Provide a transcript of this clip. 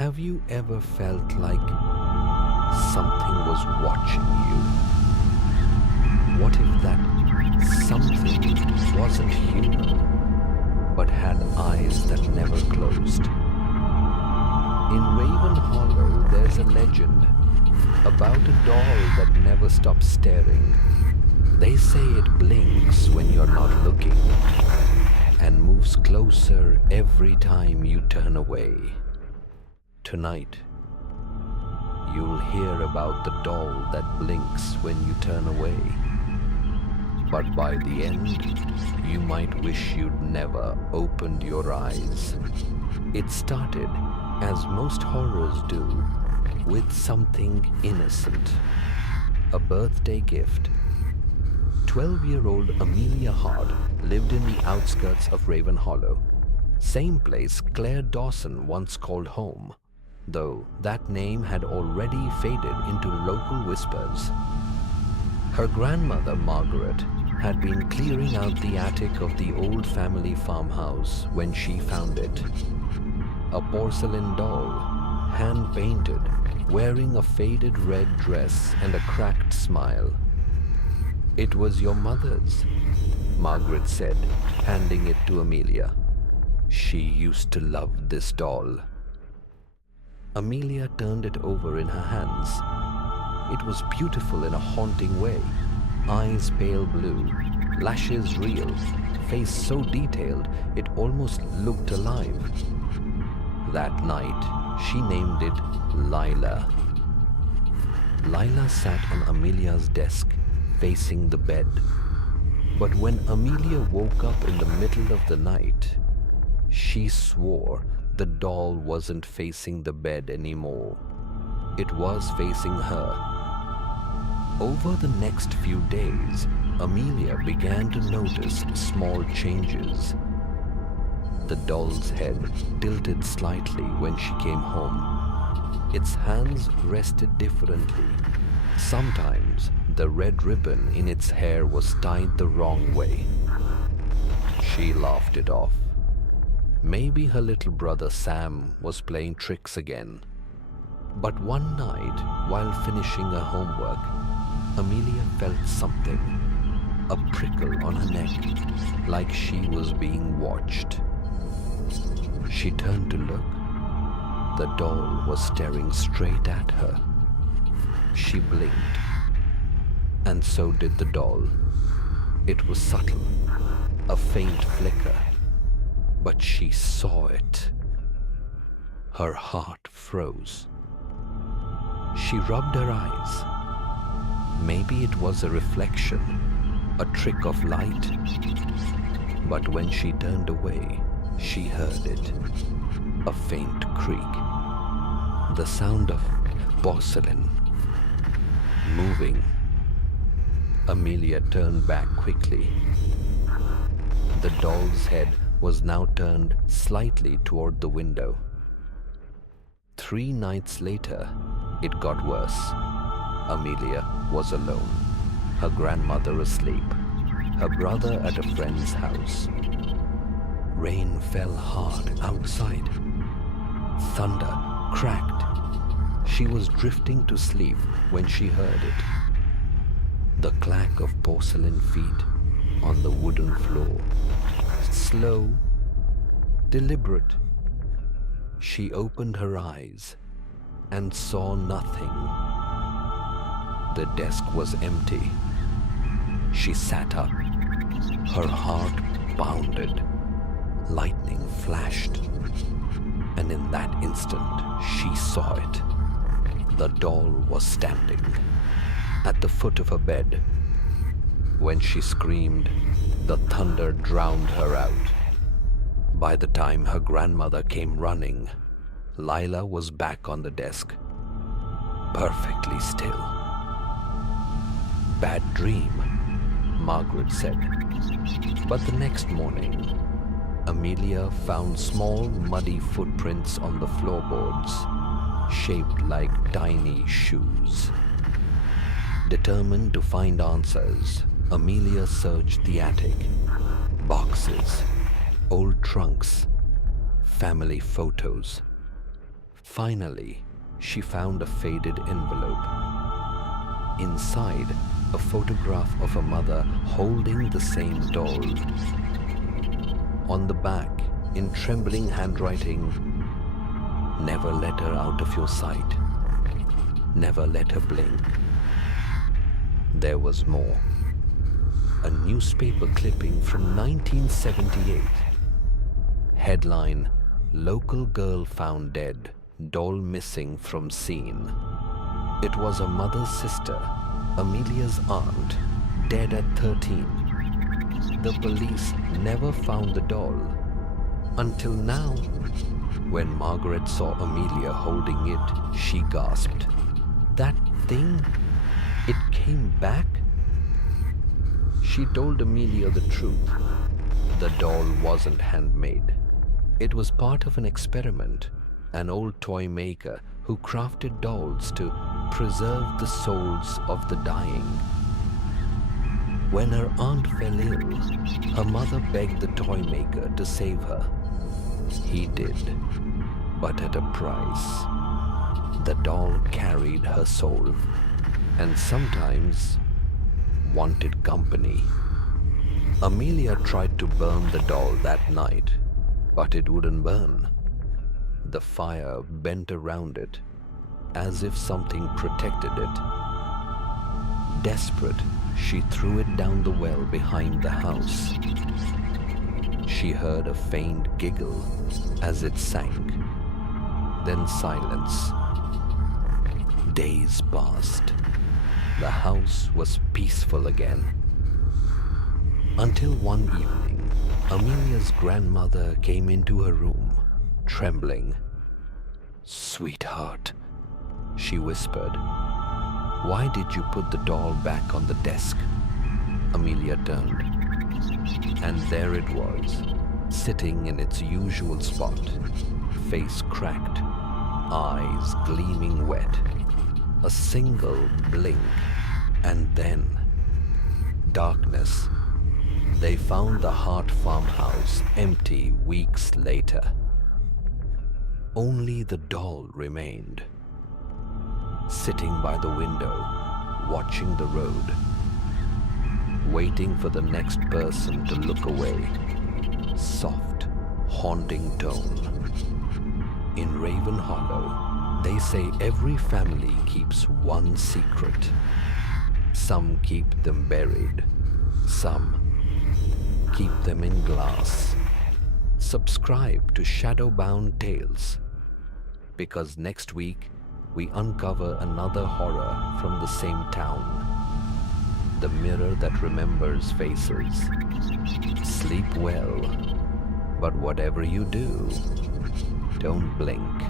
Have you ever felt like something was watching you? What if that something wasn't human, but had eyes that never closed? In Raven Hollow, there's a legend about a doll that never stops staring. They say it blinks when you're not looking and moves closer every time you turn away. Tonight, you'll hear about the doll that blinks when you turn away. But by the end, you might wish you'd never opened your eyes. It started, as most horrors do, with something innocent. A birthday gift. 12-year-old Amelia Hard lived in the outskirts of Raven Hollow. Same place Claire Dawson once called home, though that name had already faded into local whispers. Her grandmother, Margaret, had been clearing out the attic of the old family farmhouse when she found it. A porcelain doll, hand-painted, wearing a faded red dress and a cracked smile. "It was your mother's," Margaret said, handing it to Amelia. "She used to love this doll." Amelia turned it over in her hands. It was beautiful in a haunting way. Eyes pale blue, lashes real, face so detailed it almost looked alive. That night, she named it Lila. Lila sat on Amelia's desk, facing the bed. But when Amelia woke up in the middle of the night, she swore the doll wasn't facing the bed anymore. It was facing her. Over the next few days, Amelia began to notice small changes. The doll's head tilted slightly when she came home. Its hands rested differently. Sometimes the red ribbon in its hair was tied the wrong way. She laughed it off. Maybe her little brother Sam was playing tricks again. But one night, while finishing her homework, Amelia felt something. A prickle on her neck, like she was being watched. She turned to look. The doll was staring straight at her. She blinked, and so did the doll. It was subtle, a faint flicker, but she saw it. Her heart froze. She rubbed her eyes. Maybe it was a reflection, a trick of light. But when she turned away, she heard it. A faint creak. The sound of porcelain moving. Amelia turned back quickly. The doll's head was now turned slightly toward the window. 3 nights later, it got worse. Amelia was alone, her grandmother asleep, her brother at a friend's house. Rain fell hard outside. Thunder cracked. She was drifting to sleep when she heard it. The clack of porcelain feet on the wooden floor. Slow, deliberate. She opened her eyes and saw nothing. The desk was empty. She sat up. Her heart pounded. Lightning flashed. And in that instant, she saw it. The doll was standing at the foot of her bed. When she screamed, the thunder drowned her out. By the time her grandmother came running, Lila was back on the desk, perfectly still. "Bad dream," Margaret said. But the next morning, Amelia found small, muddy footprints on the floorboards, shaped like tiny shoes. Determined to find answers, Amelia searched the attic. Boxes, old trunks, family photos. Finally, she found a faded envelope. Inside, a photograph of a mother holding the same doll. On the back, in trembling handwriting, "Never let her out of your sight. Never let her blink." There was more. A newspaper clipping from 1978. Headline, "Local girl found dead, doll missing from scene." It was a mother's sister, Amelia's aunt, dead at 13. The police never found the doll until now. When Margaret saw Amelia holding it, she gasped, "That thing? It came back?" She told Amelia the truth. The doll wasn't handmade. It was part of an experiment, an old toy maker who crafted dolls to preserve the souls of the dying. When her aunt fell ill, her mother begged the toy maker to save her. He did, but at a price. The doll carried her soul, and sometimes wanted company. Amelia tried to burn the doll that night, but it wouldn't burn. The fire bent around it, as if something protected it. Desperate, she threw it down the well behind the house. She heard a faint giggle as it sank, then silence. Days passed. The house was peaceful again. Until one evening, Amelia's grandmother came into her room, trembling. "Sweetheart," she whispered, "why did you put the doll back on the desk?" Amelia turned, and there it was, sitting in its usual spot, face cracked, eyes gleaming wet. A single blink, and then darkness. They found the Hart farmhouse empty weeks later. Only the doll remained, sitting by the window, watching the road, waiting for the next person to look away. Soft, haunting tone. In Raven Hollow, they say every family keeps one secret. Some keep them buried. Some keep them in glass. Subscribe to Shadowbound Tales, because next week we uncover another horror from the same town. The mirror that remembers faces. Sleep well, but whatever you do, don't blink.